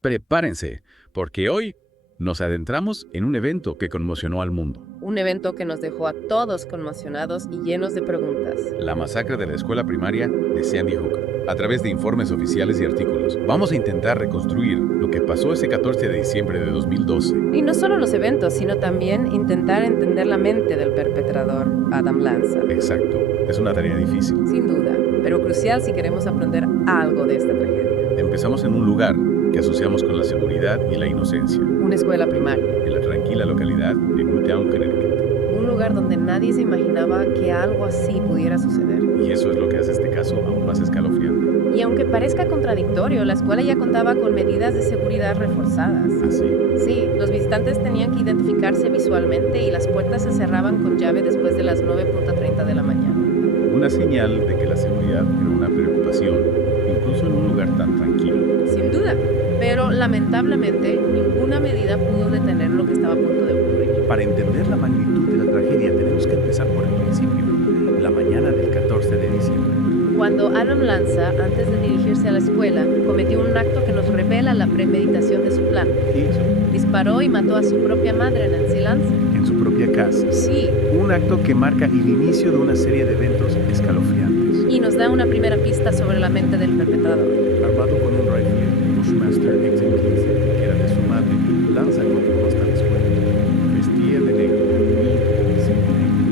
Prepárense, porque hoy nos adentramos en un evento que conmocionó al mundo. Un evento que nos dejó a todos conmocionados y llenos de preguntas. La masacre de la escuela primaria de Sandy Hook. A través de informes oficiales y artículos, vamos a intentar reconstruir lo que pasó ese 14 de diciembre de 2012. Y no solo los eventos, sino también intentar entender la mente del perpetrador, Adam Lanza. Exacto, es una tarea difícil. Sin duda, pero crucial si queremos aprender algo de esta tragedia. Empezamos en un lugar que asociamos con la seguridad y la inocencia, Una escuela primaria. en la tranquila localidad de Newtown, Connecticut. Un lugar donde nadie se imaginaba que algo así pudiera suceder. Y eso es lo que hace este caso aún más escalofriante. Y aunque parezca contradictorio, la escuela ya contaba con medidas de seguridad reforzadas. Así, Sí, los visitantes tenían que identificarse visualmente y las puertas se cerraban con llave después de las 9:30 de la mañana. una señal de que la seguridad era una preocupación, incluso en un lugar tan tranquilo. Sin duda, pero lamentablemente ninguna medida pudo detener lo que estaba a punto de ocurrir. Para entender la magnitud de la tragedia tenemos que empezar por el principio, la mañana del 14 de diciembre. Cuando Adam Lanza, antes de dirigirse a la escuela, cometió un acto que nos revela la premeditación de su plan. Y Disparó y mató a su propia madre, Nancy Lanza. en su propia casa. Sí, Un acto que marca el inicio de una serie de eventos escalofriantes. y nos da una primera pista sobre la mente del perpetrador. Armado con un rifle Bushmaster X-15, que era de su madre, Lanza continuó hasta la escuela. Vestía de negro,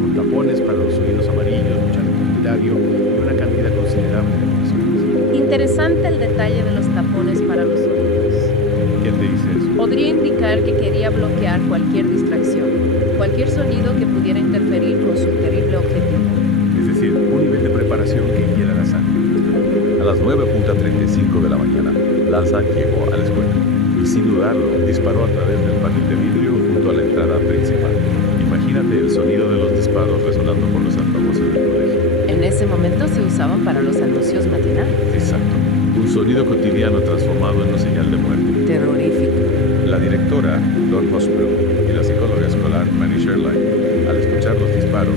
con tapones para los oídos amarillos, un chaleco utilitario y una cantidad considerable de municiones. Interesante el detalle de los tapones para los oídos. ¿Quién te dice eso? Podría indicar que quería bloquear cualquier distracción, cualquier sonido que pudiera interferir con su terrible objetivo. Es decir, un nivel de preparación que hiela la sangre. A las 9:35 de la mañana, Lanza llegó a la escuela y sin dudarlo disparó a través del panel de vidrio junto a la entrada principal. Imagínate el sonido de los disparos resonando por los altavoces del colegio. En ese momento se usaban para los anuncios matinales. Exacto, un sonido cotidiano transformado en una señal de muerte. Terrorífico. La directora, Dawn Hospital, y la psicóloga escolar, Mary Sherline, al escuchar los disparos,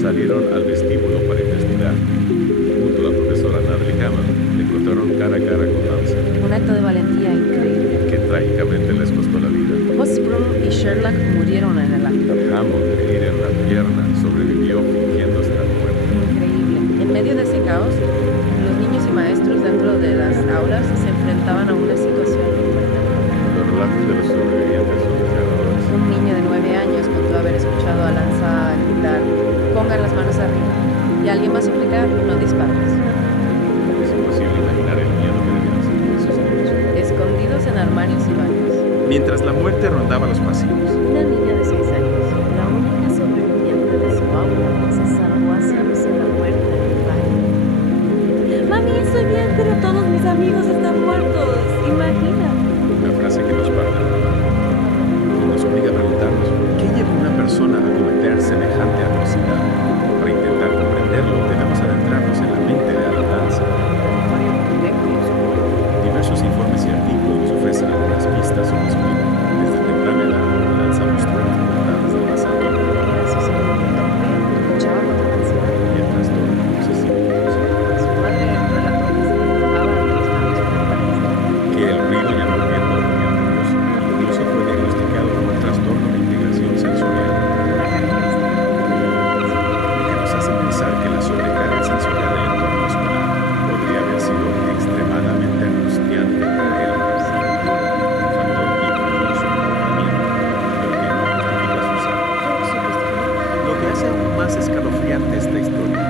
salieron al vestíbulo para investigar. Junto a la profesora Natalie Hammond, encontraron cara a cara con Lanza, Un acto de valentía increíble. que trágicamente les costó la vida. Hospital y Sherlock murieron en el acto. Hammond, herida en la pierna, sobrevivió fingiendo estar muerta. Increíble. En medio de ese caos, los niños y maestros dentro de las aulas se enfrentaban a una situación incuestionable. Los relatos de los sobrevivientes son desgarradores. Un niño de 9 años contó haber escuchado a Lanza gritar: pongan las manos arriba. Y alguien más suplicar: no dispares. Es imposible imaginar el miedo que debían sentir esos niños. Escondidos en armarios y baños. Mientras la muerte rondaba los pasillos, Una niña de 6 años, la única sobreviviente de su aula, se salvó haciéndose la muerte en el baño. Mami, estoy bien, pero todos mis amigos están muertos. Imagina. una frase que nos parte el alma y nos obliga a preguntarnos ¿qué lleva a una persona a cometer semejante atrocidad? Para intentar comprenderlo, debemos adentrarnos en la mente de Adam Lanza. Diversos informes y artículos nos ofrecen algunas pistas sobre su vida. Desde temprana edad, Lanza mostró dificultades del pasado y el trastorno obsesivo compulsivo. Su madre relató que se dibujaba en los labios protagonistas. Que el ruido y el movimiento lo ponían nervioso. Incluso fue diagnosticado como un trastorno de integración sensorial. Lo que nos hace pensar que la sobrecarga sensorial del entorno escolar podría haber sido extremadamente angustiante para él. Un factor íntimo de su comportamiento, pero que no motiva sus actos. Lo que hace aún más escalofriante esta historia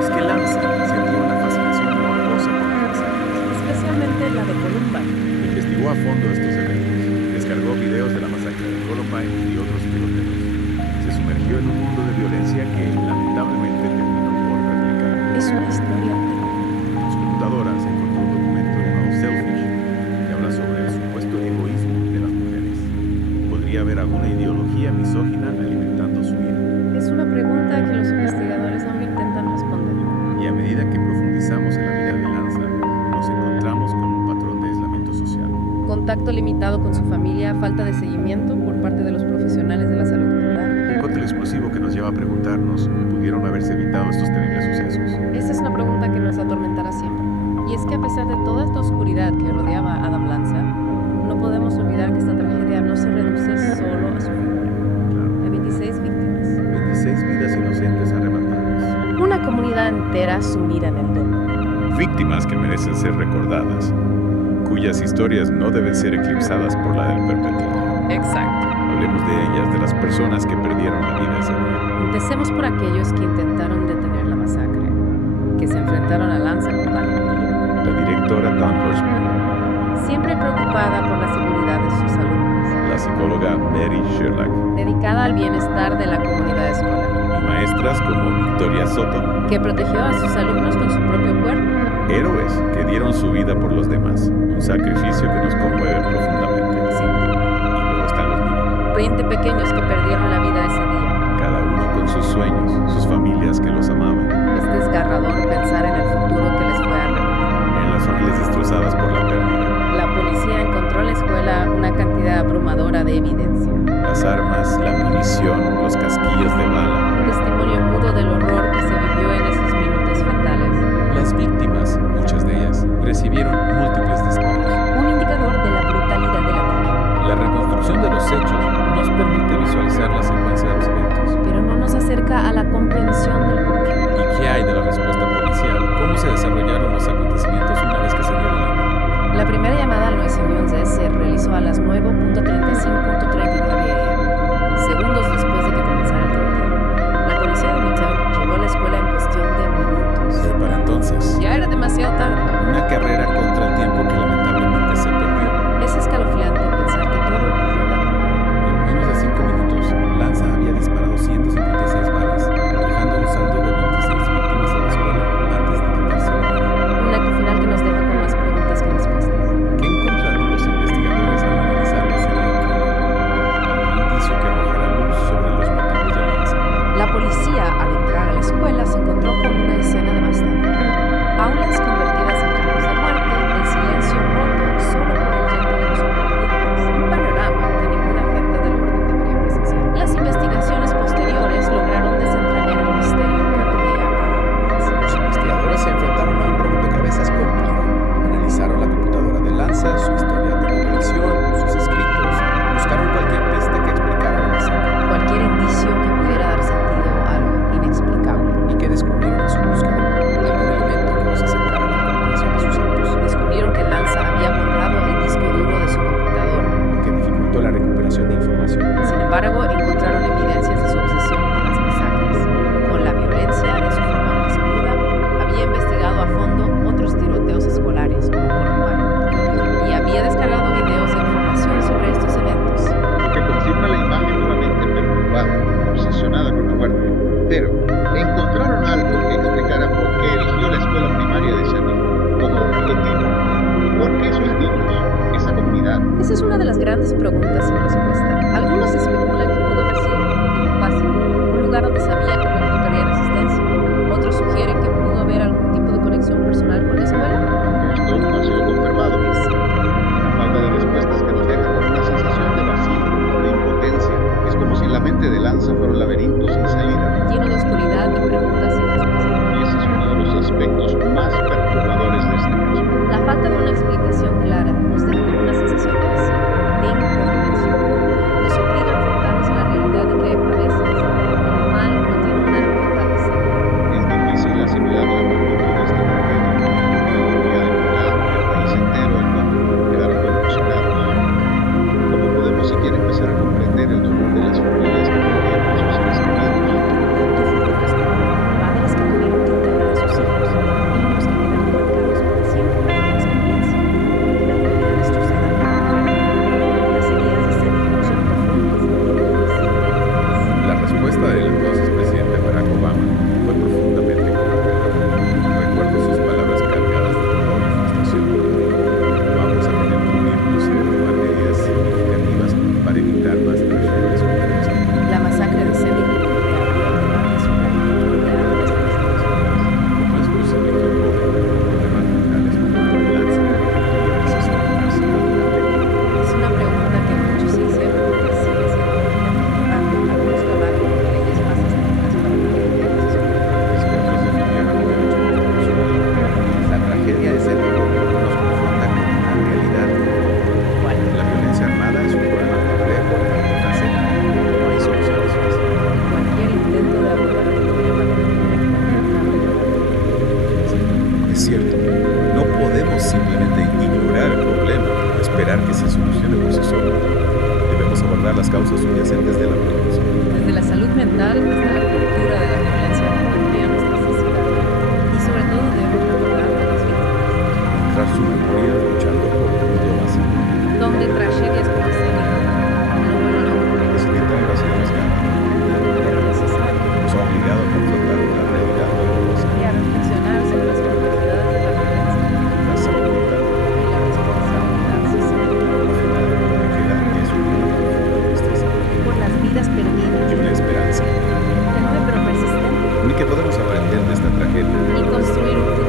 es que Lanza sentía una fascinación morbosa por las masacres. Especialmente la de Columbine. Investigó a fondo estos eventos, descargó videos de la masacre de Columbine y otros tiroteos. Se sumergió en un mundo de violencia que lamentablemente terminó por replicar. Es una historia terrible. En su computadora se encontró un documento llamado Selfish, que habla sobre el supuesto egoísmo de las mujeres. ¿Podría haber alguna ideología misógina alimentando su ira? Es una pregunta que los investigadores aún intentan responder. Y a medida que profundizamos en la vida de Lanza, nos encontramos con un patrón de aislamiento social. Contacto limitado con su familia, falta de seguimiento por parte de los profesionales de la salud mental. Un cóctel explosivo que nos lleva a preguntarnos, ¿pudieron haberse evitado estos terribles sucesos? Esa es una pregunta que nos atormentará siempre. Y es que a pesar de toda esta oscuridad que rodeaba a Adam Lanza, no entera sumida en el dolor. Víctimas que merecen ser recordadas, cuyas historias no deben ser eclipsadas por la del perpetrador. Exacto. Hablemos de ellas, de las personas que perdieron la vida ese día. Empecemos por aquellos que intentaron detener la masacre, que se enfrentaron a Lanza con valentía. La directora Dawn Hirschman, Siempre preocupada por la seguridad de sus alumnos, la psicóloga Mary Sherlock dedicada al bienestar de la comunidad escolar, y maestras como Victoria Soto, que protegió a sus alumnos con su propio cuerpo. héroes que dieron su vida por los demás, un sacrificio que nos conmueve profundamente. Sí, Y luego están los niños, 20 pequeños que perdieron la vida ese día. cada uno con sus sueños, sus familias que los amaban, Es desgarrador pensar en el futuro que les fue arrebatado. en las familias destrozadas por la pérdida, La policía encontró en la escuela una cantidad abrumadora de evidencia. las armas, la munición, los casquillos de bala. Un testimonio mudo del horror que se vivió en esos minutos fatales. Las víctimas, muchas de ellas, recibieron múltiples disparos. Un indicador de la brutalidad del ataque. La reconstrucción de los hechos nos permite visualizar la secuencia de los eventos. Pero no nos acerca a la comprensión del porqué. ¿Y qué hay de la respuesta policial? ¿Cómo se desarrollaron los acontecimientos una vez que se dio la alarma? La primera llamada al 911 se realizó a las 9:35:39 am, segundos después de que comenzara el tiroteo. La policía de Midtown llegó a la escuela en cuestión de minutos. Pero para entonces, Ya era demasiado tarde. una carrera contra el tiempo que lamentablemente se perdió. Es escalofriante pensar que todo ocurrió tan rápido. En menos de 5 minutos, Lanza había disparado 156 balas, dejando un saldo de 26 víctimas en la escuela antes de quitarse la vida. Un acto final que nos deja con más preguntas que respuestas. ¿Qué encontraron los investigadores al analizar la escena del crimen? ¿Algún indicio que arrojara luz sobre los motivos de Lanza? La policía, al entrar a la escuela, se encontró con una escena devastadora. Aulas convertidas en campos de muerte, el silencio roto solo por el llanto de los sobrevivientes. Un panorama que ningún agente del orden debería presenciar. Las investigaciones posteriores lograron desentrañar el misterio que rodea a Lance. Los investigadores se enfrentaron a un rompecabezas complejo. Analizaron la computadora de Lanza, su historia de navegación, sus escritos. Buscaron cualquier pista que explicara la masacre. Cualquier indicio que pudiera dar sentido a algo inexplicable. ¿Y qué descubrieron en su búsqueda? Algún elemento que nos acercara a la comprensión de sus actos, Descubrieron que Lanza había borrado el disco duro de su computadora. lo que dificultó la recuperación de información. Sin embargo, encontraron evidencias de su obsesión con las masacres, con la violencia en su forma más cruda. Había investigado a fondo otros tiroteos escolares como Columbine y había descargado videos e información sobre estos eventos. Que confirma la imagen nuevamente perturbada, obsesionada con la muerte. Pero encontraron algo que explicara por qué eligió la escuela primaria de Shannon como objetivo. ¿Por qué esos niños, esa comunidad? Esa es una de las grandes preguntas sin respuesta. Algunos especulan que pudo haber sido un tipo fácil, un lugar donde sabía que no encontraría resistencia. Otros sugieren que pudo haber algún tipo de conexión personal con la escuela. Esto no ha sido confirmado. La falta de respuestas que nos deja con una sensación de vacío, de impotencia. Es como si la mente de Lanza fuera un laberinto sin salida. Lleno de oscuridad y preguntas sin respuesta. Y ese es uno de los aspectos más perturbadores de este caso. La falta de una explicación clara nos deja con una sensación de vacío, de incomprensión. Nos obliga a enfrentarnos a la realidad de que a veces el mal no esperar que se solucione por sí solo. Debemos abordar las causas subyacentes de la violencia. Desde la salud mental hasta la cultura de la violencia que tendría nuestra sociedad. Y sobre todo debemos recordar a las víctimas. Honrar su memoria luchando por un mundo más seguro. Donde tras llegue